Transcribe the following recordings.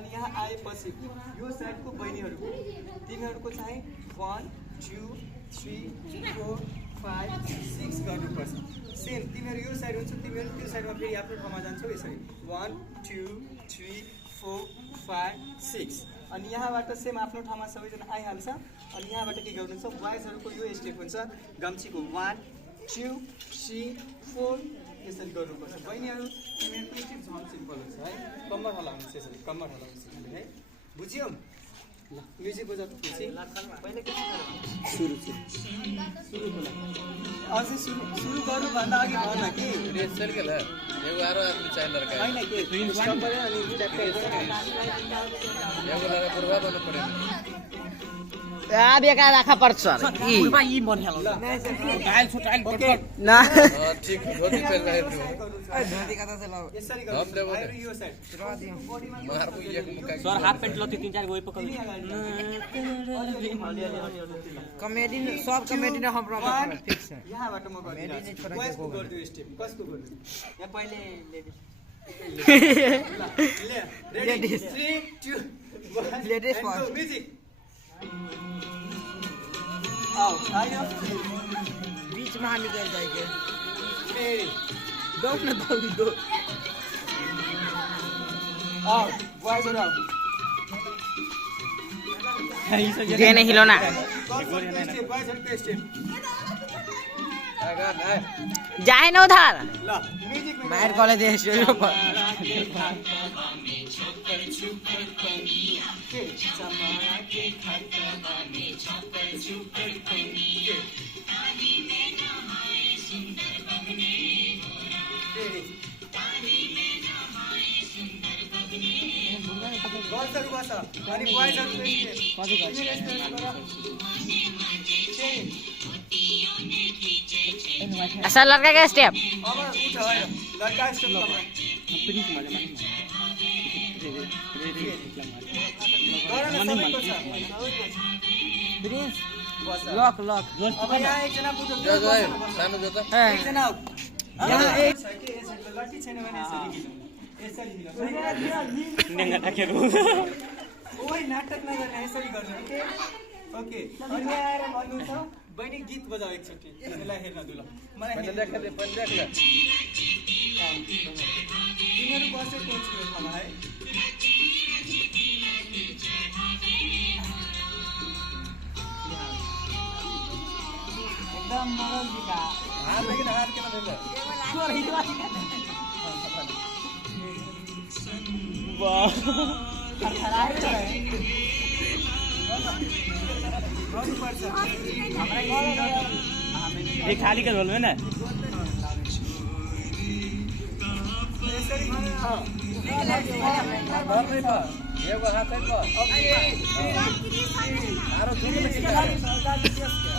अनि यहाँ आएपछि यो साइडको बहिनीहरूको तिमीहरूको चाहिँ 1 2 3 4 5 6 गर्नुपर्छ। सेम तिमीहरू यो साइड हुन्छ, तिमीहरू त्यो साइडमा फेरि आफ्नो ठाउँमा जान्छौ यसरी 1 2 3 4 5 6। अनि यहाँबाट सेम आफ्नो ठाउँमा सबैजना आइहाल्छ। अनि यहाँबाट के गर्नुहुन्छ, बोइजहरूको यो स्टेप हुन्छ गम्छीको 1 2 3 4 यसरी गर्नुपर्छ। बहिनीहरू तिमीहरूको स्टेप झन् सिम्पल हुन्छ है, कम्मर हलाउनुहोस् यसरी, कम्मर हलाउनुहोस् यसरी है, बुझ्यौ? ल म्युजिक बजाउनु खुसी पहिले के सुरु अझै सुरु गर्नुभन्दा अघि भन कि रेस चल गेल एगो आरो आदमी चाहिए लड़का हैन के स्टप गरे अनि ट्याक्कै एगो लड़का पूर्वा बन्नु पर्यो बेका राखा पर्छ पूर्वा यी बन्या ल टाइल छु टाइल ओके ना ठीक धोती पेर रहेको धोती कता छ ल यसरी हम देबो गर्नु यो साइड मार्बु एक मुका सर हाफ पैंट लति 3-4 गो पकड़ कमेडी सब कमेडी ने हम फिक्स है यहाँबाट म गर्दिन्छु बोइजको गर्दियो स्टेप कसको गर्दियो यहाँ पहिले लेडिज 3 2 1 लेडिज फर्स्ट म्युजिक आओ आयो बीच में हामी गएर जाइके फेरि दौड न दौड आओ बोइजहरु आओ देने हिलोना बोइजहरुको स्टेप जाए न उधार ल म्युजिक मार कॉलेज दे स्टूडियो पर गर्ल्सहरु बस अनि बोइजहरुको ऐसा लड़का का स्टेप अब उठ है लड़का स्टेप लक लक अब यहाँ एकजना बुढो जो जो सानो जो त एकजना यहाँ एक छ के यसरी लट्टी छैन भने यसरी नेंगा राखेको ओइ नाटक नगर्ने यसरी गर्नु ओके ओके अनि यहाँ आएर भन्नु छ बहिनी गीत बजाऊ एकचोटि यसलाई हेर्न दुल मलाई पहिले देख ले तिमीहरू बसेको छु ठाउँमा है एकदम मरल दिका हात लेकिन हात केना भेल स्वर हिटवा वाह ये खाली का रोल में ना एगो हात है तो आरो झुक न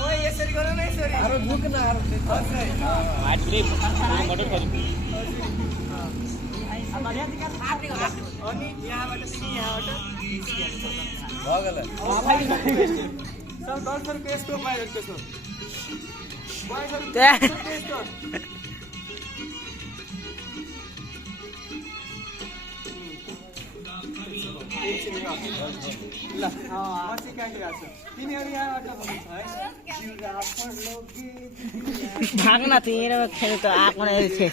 ओए यसरी गरौ न यसरी आरो झुक न आरो आज ब्रे मोटर कर अनि यहाँबाट तिमी यहाँबाट भगल सब गर्ल्सहरुको यस्तो बोइजहरुको यस्तो बोइजहरुको यस्तो ल म सिकाइदिरहेको छु तिमीहरू यहाँबाट भन्नुहुन्छ है भागना तेरो खेल तो आको नहीं थे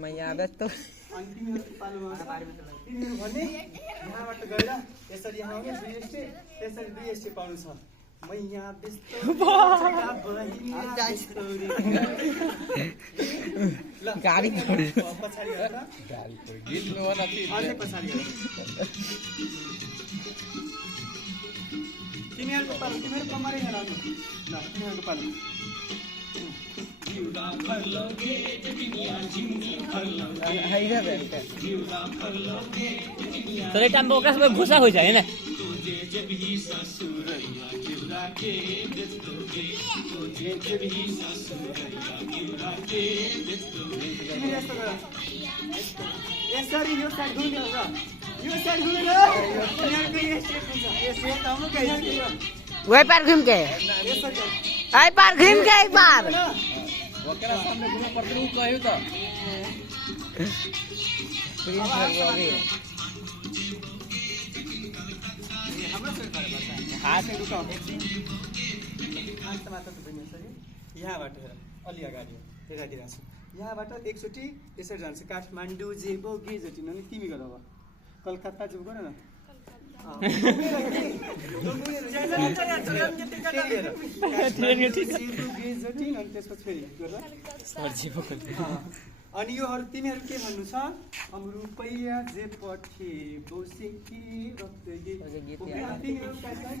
मैं यहाँ व्यस्त अनि तिमीहरू पालुमा तिमीहरू भन्ने यहाँबाट गएर यसरी यहाँ आउने 2 स्टेप यसरी 2 स्टेप पाउनु छ मैया व्यस्त गाडी पछाडि हेर गीत में वाला थी अझै पछाडि हेर तिमीहरूको पालो तिमीहरू कमरै हेराउनु ल तिमीहरूको पालो तर टाइम में ओकरा सब घुसा हो जाए ना यसरी यो साइड घुम्नु र यो साइड घुमेर तिमीहरूको यो स्टेप हुन्छ यो स्टेप हाम्रो कहिले वही पार घूम के यसरी आई पार घूम के एक बार ओकरा सामने घुमे पड़ते उ कहयो त प्रिन्स अभी हाम्रो सुरु गरेर बस्छ हात रुकाउ एकछिन हात मात्र थुप्रिनु सरी यहाँबाट हेर अलि अगाडि हेराइदिएको छु यहाँबाट एकचोटि यसरी जान्छ काठमाडौँ जे बोगी जति अनि तिमी गर अब कलकत्ता जाऊ गर न अनि योहरू तिमीहरू के भन्नु छ अब रुपैयाँ जे पठे बौसेकी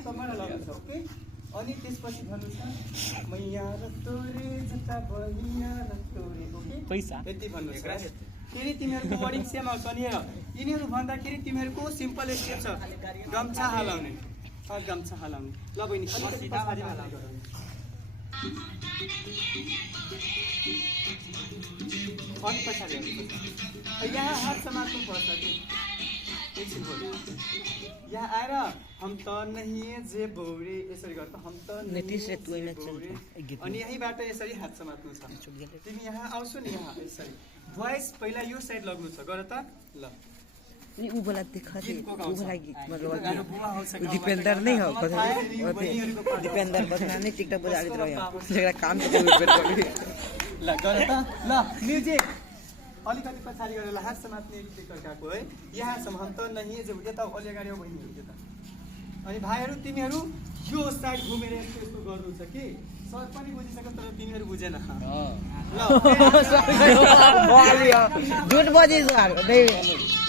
कमाएर लाग्नु छ ओके अनि त्यसपछि भन्नु छ मैया र तोरे जता बहिया र तोरे ओके पैसा यति भन्नु छ फेरि तिमीहरूको वर्डिङ सेम आउँछ अनि हेर यिनीहरू भन्दाखेरि तिमीहरूको सिम्पल स्टेप छ गम्छा हलाउने गम्छा हलाउने ल बहिनी अलिकति पछाडि हलाउने अनि पछाडि यहाँ हात समात्नु पर्छ कि एकछिन बोल यहाँ आएर हम त नहीं जे बौरे यसरी गर्छ हम त अनि यहीँबाट यसरी हात समात्नु छ तिमी यहाँ आउँछु नि यहाँ यसरी भोइस पहिला यो साइड लग्नु छ गर त ल नि उ बोला देखा दे उ बोला मतलब डिपेंडर नहीं हो डिपेंडर बजना नहीं टिकटॉक बजा रही रह्यो जेकरा काम त ल गर त ल म्युजिक अलिकति पछाडि गरेर हात समात्ने एकअर्काको है यहाँसम्म हम त नहीं जे यता अलि अगाडि बहिनीहरू त्यता अनि भाइहरू तिमीहरू यो साइड घुमेर यस्तो गर्नु छ कि सर पनि बुझिसक्यो तर तिमीहरू बुझेन ल झुट बजी सर